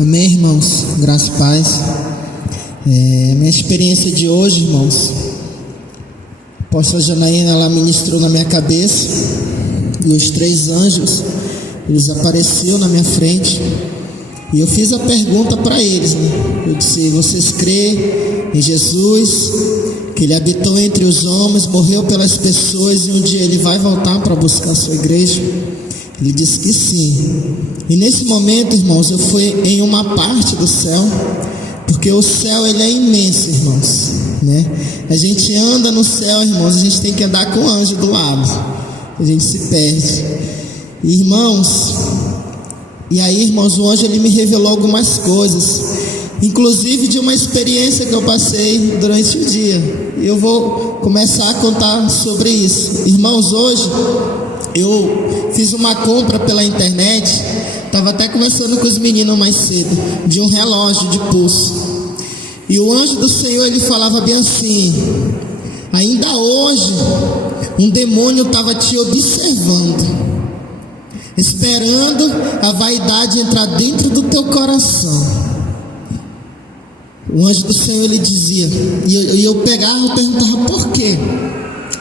Amém, irmãos? Graça e paz. Minha experiência de hoje, irmãos, a apóstola Janaína, ela ministrou na minha cabeça, e os 3 anjos, eles apareceram na minha frente, e eu fiz a pergunta para eles, né? Eu disse: vocês creem em Jesus, que Ele habitou entre os homens, morreu pelas pessoas e um dia Ele vai voltar para buscar a sua igreja? Ele disse que sim. E nesse momento, irmãos, eu fui em uma parte do céu, porque o céu ele é imenso, irmãos, né? A gente anda no céu, irmãos, a gente tem que andar com o anjo do lado, a gente se perde. Irmãos, e aí, irmãos, o anjo ele me revelou algumas coisas, inclusive de uma experiência que eu passei durante o dia. E eu vou começar a contar sobre isso. Irmãos, hoje eu fiz uma compra pela internet. Estava até conversando com os meninos mais cedo, de um relógio de pulso. E o anjo do Senhor, ele falava bem assim: ainda hoje um demônio estava te observando, esperando a vaidade entrar dentro do teu coração. O anjo do Senhor, ele dizia, e eu pegava e perguntava por quê.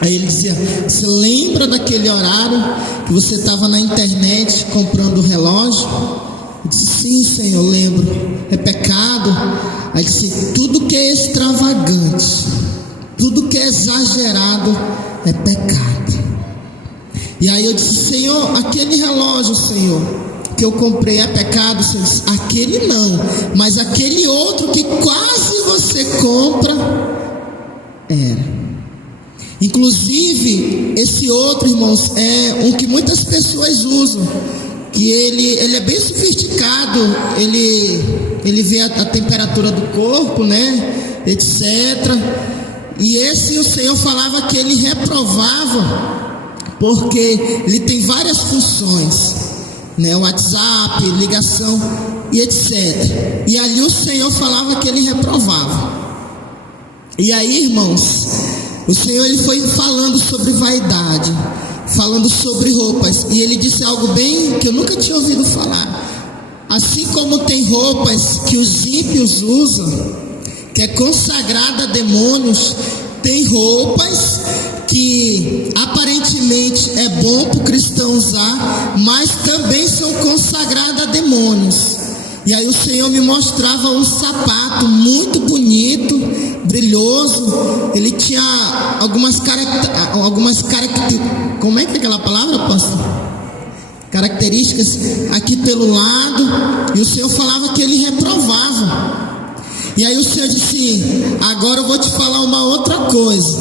Aí ele dizia: você lembra daquele horário que você estava na internet comprando o relógio? Eu disse: sim, Senhor, lembro. É pecado? Aí ele disse: tudo que é extravagante, tudo que é exagerado é pecado. E aí eu disse: Senhor, aquele relógio, Senhor, que eu comprei é pecado? Senhor disse: aquele não, mas aquele outro que quase você compra era. Inclusive, esse outro, irmãos, é um que muitas pessoas usam, que ele é bem sofisticado, ele vê a temperatura do corpo, né, etc. E esse o Senhor falava que ele reprovava, porque ele tem várias funções, né, WhatsApp, ligação e etc. E ali o Senhor falava que ele reprovava. E aí, irmãos, o Senhor ele foi falando sobre vaidade, falando sobre roupas, e ele disse algo bem que eu nunca tinha ouvido falar. Assim como tem roupas que os ímpios usam, que é consagrada a demônios, tem roupas que aparentemente é bom para o cristão usar, mas também são consagradas a demônios. E aí o Senhor me mostrava um sapato muito bonito, brilhoso. Ele tinha algumas características, como é que é aquela palavra, pastor? Características aqui pelo lado. E o Senhor falava que ele reprovava. E aí o Senhor disse: agora eu vou te falar uma outra coisa,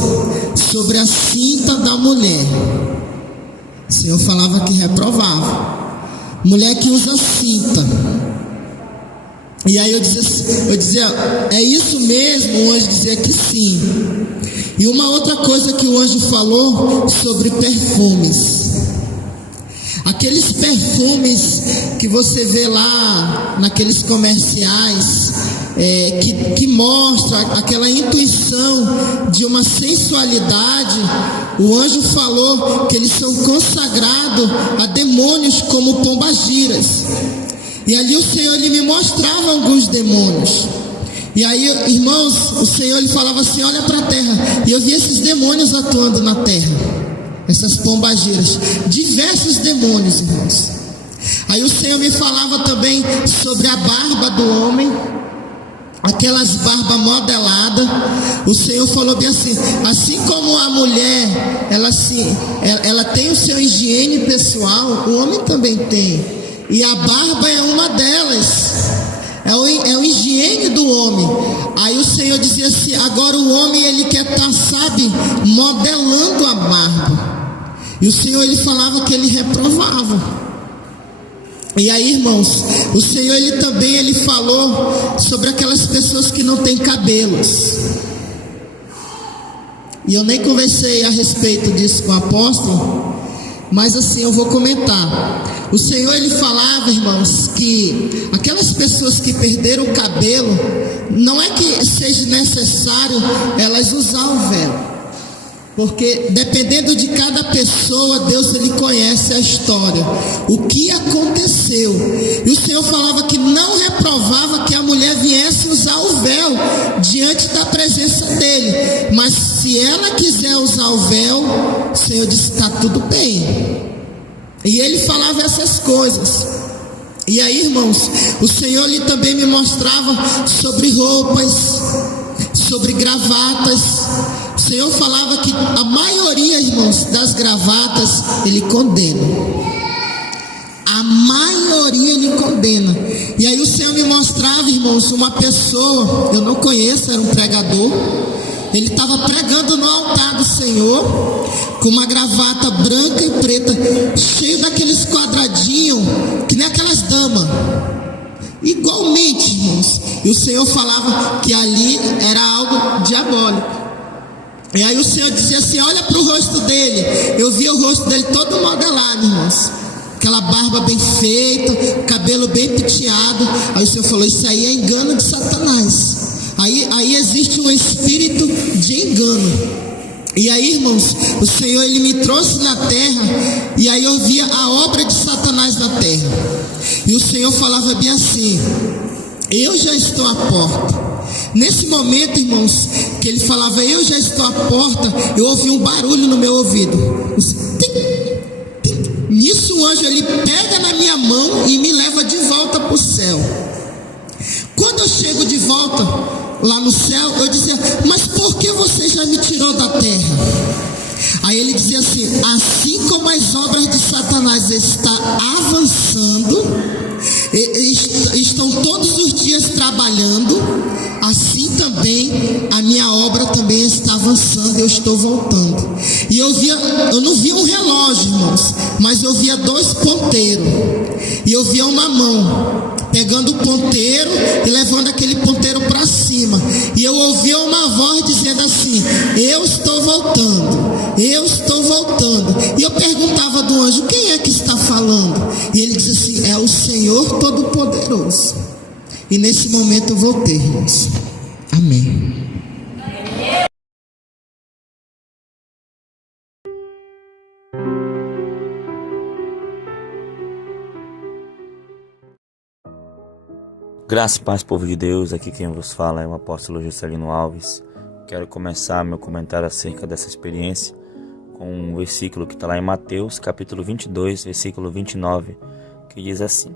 sobre a cinta da mulher. O Senhor falava que reprovava. Mulher que usa cinta. E aí eu dizia: é isso mesmo? O anjo dizia que sim. E uma outra coisa que o anjo falou sobre perfumes. Aqueles perfumes que você vê lá naqueles comerciais, que mostra aquela intuição de uma sensualidade. O anjo falou que eles são consagrados a demônios como pombagiras. E ali o Senhor ele me mostrava alguns demônios. E aí, irmãos, o Senhor ele falava assim: olha para a terra. E eu vi esses demônios atuando na terra, essas pombagiras, diversos demônios, irmãos. Aí o Senhor me falava também sobre a barba do homem, aquelas barbas modeladas. O Senhor falou bem assim como a mulher ela tem o seu higiene pessoal, o homem também tem. E a barba é uma delas, é o higiene do homem. Aí o Senhor dizia assim: agora o homem ele quer estar, sabe, modelando a barba. E o Senhor ele falava que ele reprovava. E aí, irmãos, o Senhor ele também falou sobre aquelas pessoas que não têm cabelos. E eu nem conversei a respeito disso com o apóstolo, mas assim eu vou comentar. O Senhor ele falava, irmãos, que aquelas pessoas que perderam o cabelo, não é que seja necessário elas usar o véu. Porque dependendo de cada pessoa, Deus ele conhece a história, o que aconteceu. E o Senhor falava que não reprovava que a mulher viesse usar o véu diante da presença dele. Mas se ela quiser usar o véu, o Senhor disse: está tudo bem. E ele falava essas coisas. E aí, irmãos, o Senhor ele também me mostrava sobre roupas, sobre gravatas. O Senhor falava que a maioria, irmãos, das gravatas ele condena. A maioria ele condena. E aí o Senhor me mostrava, irmãos, uma pessoa, eu não conheço, era um pregador. Ele estava pregando no altar do Senhor, com uma gravata branca e preta, cheio daqueles quadradinhos, que nem aquelas damas. Igualmente, irmãos. E o Senhor falava que ali era algo diabólico. E aí o Senhor dizia assim: olha para o rosto dele. Eu vi o rosto dele todo modelado, irmãos. Aquela barba bem feita, cabelo bem penteado. Aí o Senhor falou: isso aí é engano de Satanás. Aí existe um espírito de engano. E aí, irmãos, o Senhor ele me trouxe na terra. E aí eu via a obra de Satanás na terra. E o Senhor falava bem assim: eu já estou à porta. Nesse momento, irmãos, que ele falava eu já estou à porta, eu ouvi um barulho no meu ouvido. Nisso o anjo ele pega na minha mão e me leva de volta para o céu. Quando eu chego de volta lá no céu, eu dizia: mas por que você já me tirou da terra? Aí ele dizia assim: assim como as obras de Satanás estão avançando, estão todos os dias trabalhando, assim também a minha obra também está avançando, eu estou voltando. E eu não via um relógio, irmãos, mas eu via 2 ponteiros, e eu via uma mão pegando o ponteiro e levando aquele ponteiro para cima, e eu ouvia uma voz dizendo assim: eu estou voltando, eu estou voltando. E eu perguntava do anjo: quem é que está falando? E ele disse assim: é o Senhor Todo-Poderoso. E nesse momento eu voltei, irmãos. Amém. Graça e paz, povo de Deus, aqui quem vos fala é o apóstolo Juscelino Alves. Quero começar meu comentário acerca dessa experiência com um versículo que está lá em Mateus, capítulo 22, versículo 29, que diz assim: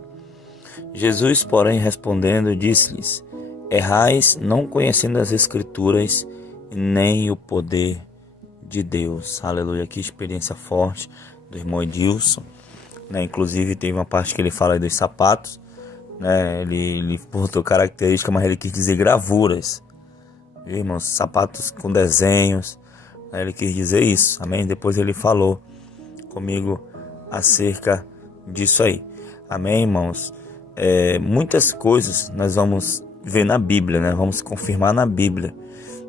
Jesus, porém, respondendo, disse-lhes: errais, não conhecendo as Escrituras e nem o poder de Deus. Aleluia, que experiência forte do irmão Edilson, né? Inclusive teve uma parte que ele fala aí dos sapatos, né? Ele botou característica, mas ele quis dizer gravuras, irmãos, sapatos com desenhos, né? Ele quis dizer isso, amém? Depois ele falou comigo acerca disso aí, amém, irmãos? Muitas coisas nós vamos ver na Bíblia, né? Vamos confirmar na Bíblia,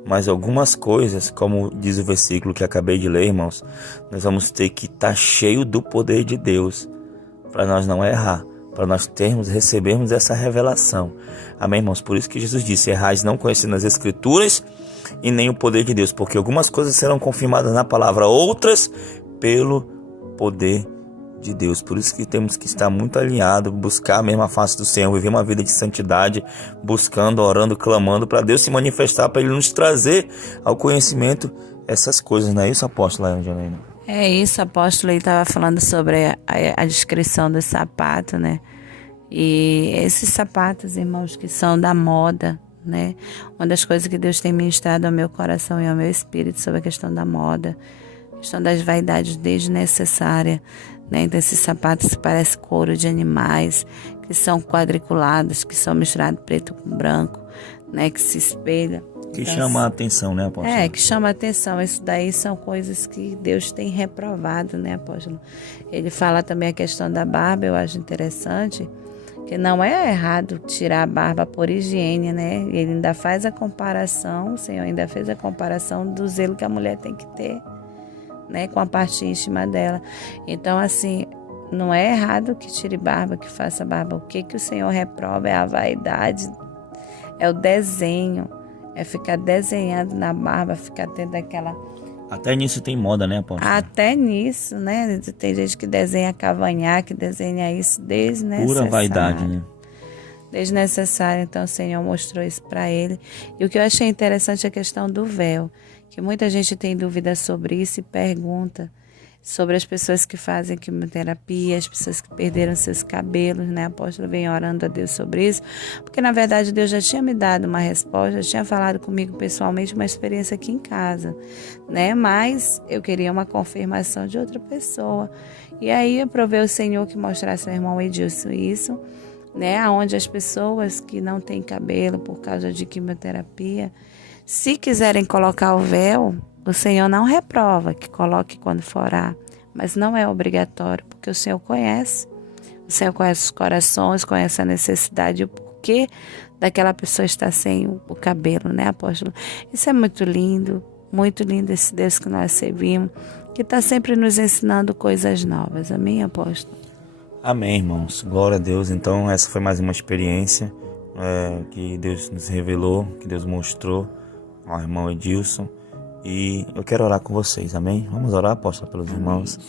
mas algumas coisas, como diz o versículo que acabei de ler, irmãos, nós vamos ter que estar cheio do poder de Deus para nós não errar, para nós recebermos essa revelação. Amém, irmãos? Por isso que Jesus disse: errais não conhecendo as Escrituras e nem o poder de Deus, porque algumas coisas serão confirmadas na palavra, outras pelo poder de Deus. Por isso que temos que estar muito alinhados, buscar a mesma face do Senhor, viver uma vida de santidade, buscando, orando, clamando para Deus se manifestar, para Ele nos trazer ao conhecimento essas coisas. Não é isso, apóstolo Angelina? É isso, apóstolo. Ele estava falando sobre a descrição do sapato, né? E esses sapatos, irmãos, que são da moda, né? Uma das coisas que Deus tem ministrado ao meu coração e ao meu espírito sobre a questão da moda, a questão das vaidades desnecessárias, né? Então, esses sapatos que parecem couro de animais, que são quadriculados, que são misturados preto com branco, né? Que se espelha. Que chama a atenção, né, apóstolo? Que chama a atenção. Isso daí são coisas que Deus tem reprovado, né, apóstolo? Ele fala também a questão da barba, eu acho interessante, que não é errado tirar a barba por higiene, né? Ele ainda faz a comparação, o Senhor ainda fez a comparação do zelo que a mulher tem que ter, né, com a parte íntima dela. Então, assim, não é errado que tire barba, que faça barba. O que o Senhor reprova é a vaidade, é o desenho, é ficar desenhando na barba, ficar tendo Até nisso tem moda, né, apóstolo? Até nisso, né? Tem gente que desenha cavanhaque, desenha isso desnecessário. Pura vaidade, né? Desnecessário. Então o Senhor mostrou isso para ele. E o que eu achei interessante é a questão do véu, que muita gente tem dúvida sobre isso e pergunta sobre as pessoas que fazem quimioterapia, as pessoas que perderam seus cabelos, né? A apóstola vem orando a Deus sobre isso, porque na verdade Deus já tinha me dado uma resposta, já tinha falado comigo pessoalmente, uma experiência aqui em casa, né? Mas eu queria uma confirmação de outra pessoa. E aí eu provei o Senhor que mostrasse ao irmão Edilson isso, né? Onde as pessoas que não têm cabelo por causa de quimioterapia, se quiserem colocar o véu, o Senhor não reprova que coloque quando for orar, mas não é obrigatório, porque o Senhor conhece. O Senhor conhece os corações, conhece a necessidade e o porquê daquela pessoa estar sem o cabelo, né, apóstolo? Isso é muito lindo esse Deus que nós servimos, que está sempre nos ensinando coisas novas. Amém, apóstolo? Amém, irmãos. Glória a Deus. Então, essa foi mais uma experiência que Deus nos revelou, que Deus mostrou ao irmão Edilson. E eu quero orar com vocês, amém? Vamos orar, apóstolo, pelos irmãos.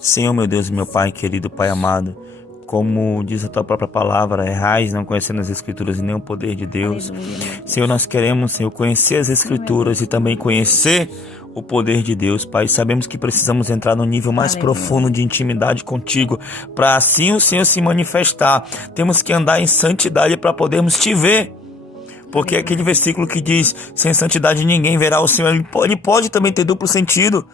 Senhor, meu Deus e meu Pai querido, Pai amado, como diz a tua própria palavra, errais não conhecendo as Escrituras e nem o poder de Deus. Aleluia. Senhor, nós queremos, Senhor, conhecer as Escrituras e também conhecer o poder de Deus, Pai. Sabemos que precisamos entrar no nível mais profundo de intimidade contigo, para assim o Senhor se manifestar. Temos que andar em santidade para podermos te ver. Porque aquele versículo que diz, sem santidade ninguém verá o Senhor, ele pode também ter duplo sentido,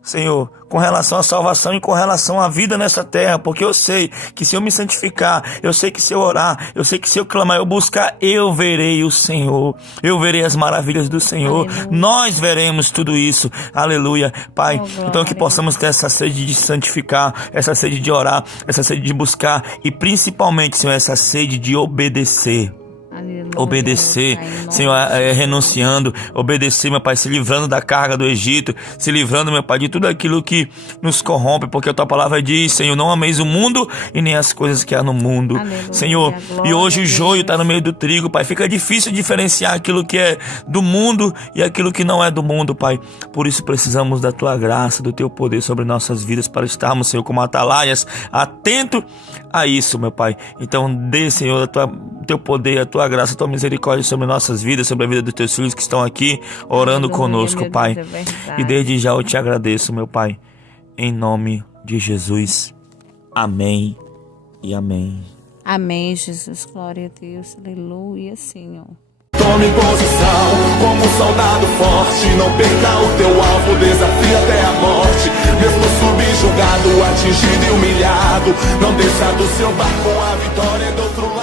Senhor, com relação à salvação e com relação à vida nessa terra, porque eu sei que se eu me santificar, eu sei que se eu orar, eu sei que se eu clamar, eu buscar, eu verei o Senhor, eu verei as maravilhas do Senhor, aleluia. Nós veremos tudo isso, aleluia, Pai. Então que possamos ter essa sede de santificar, essa sede de orar, essa sede de buscar e principalmente, Senhor, essa sede de obedecer. Aleluia, obedecer, Pai, Senhor, renunciando, obedecer, meu Pai, se livrando da carga do Egito, se livrando, meu Pai, de tudo aquilo que nos corrompe, porque a tua palavra diz, Senhor, não ameis o mundo e nem as coisas que há no mundo, aleluia, Senhor, e hoje o joio está no meio do trigo, Pai, fica difícil diferenciar aquilo que é do mundo e aquilo que não é do mundo, Pai, por isso precisamos da tua graça, do teu poder sobre nossas vidas, para estarmos, Senhor, como atalaias, atento a isso, meu Pai. Então dê, Senhor, teu poder, a tua graça, a tua misericórdia sobre nossas vidas, sobre a vida dos teus filhos que estão aqui orando conosco, Pai. Deus, e desde já eu te agradeço, meu Pai, em nome de Jesus. Amém e amém. Amém, Jesus. Glória a Deus. Aleluia, Senhor. Tome posição como um soldado forte. Não perca o teu alvo, desafia até a morte. Mesmo subjugado, atingido e humilhado, não desça do seu barco, a vitória é do outro lado.